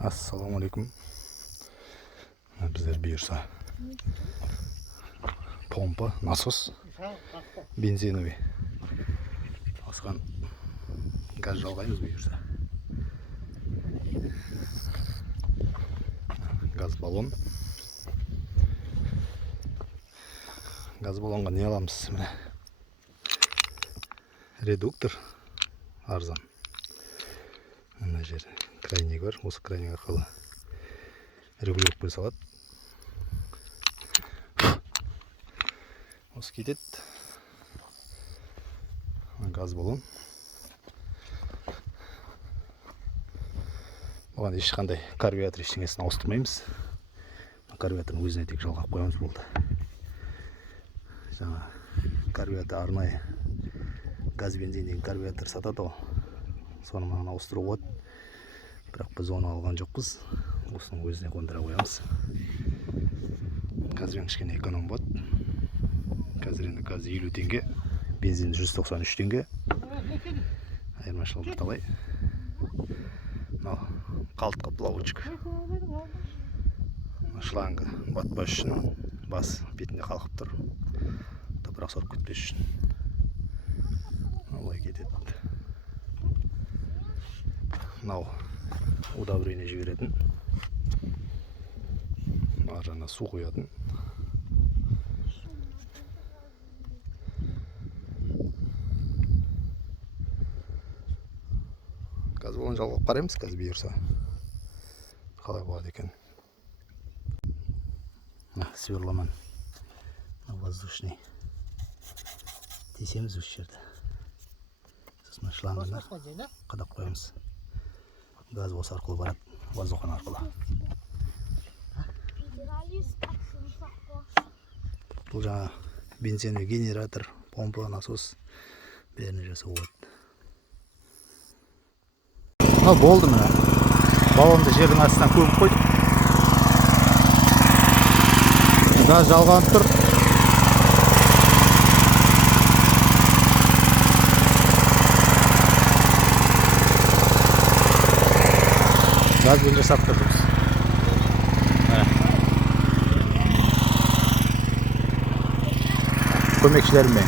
Assalomu alaykum. Bizlar buyursa pompa, nasos, benzinoviy. Aslan gaz жалғаймыз buyursa. Gaz balon. Gaz balonға не аламыз? Міне. Редуктор арзан. Мына жер крайник бар. Осы крайник арқылы регулировка жасалады. Осы кетеді. Газ баллон. Оған ешқандай карбюратор ештеңесін ауыстырмаймыз. Карбюратордың өзіне тек жалғап қоямыз болды. Жаңа карбюратор арнайы газ бензин деген карбюратор сатады ғой. Соны маған ауыстыру болады. Бірақ біз оны алған жоқпыз. Осының өзіне қондыра қоямыз. Қазір кішкене эконом болады. Қазір енді газ 50 теңге, бензин 193 теңге. Айырмашылығы талай. Қалтқы плавочка. Шлангы батпас үшін бас бетінде қалқып тұр. Топырақ сорып кетпес үшін. Олай кетеді. Мынау удобрение жіберетін. Ар жағына су құятын. Газ баллон жалғап қараймыз, қазір бұйырса. Қалай болады екен. Сверломан. Воздушный. Тесеміз осы жерді. Сосын шлангыны қадап қоямыз. Газ осы арқылы барады, воздухан арқылы. Бұл жаңа бензиновый генератор, помпа, насос бәріне жасау болады. Болды міне. Баллонды жердің астынан көміп қойдық. Газ жалғанып тұр. Газбен жасап тұрмыз. Көмекшілеріме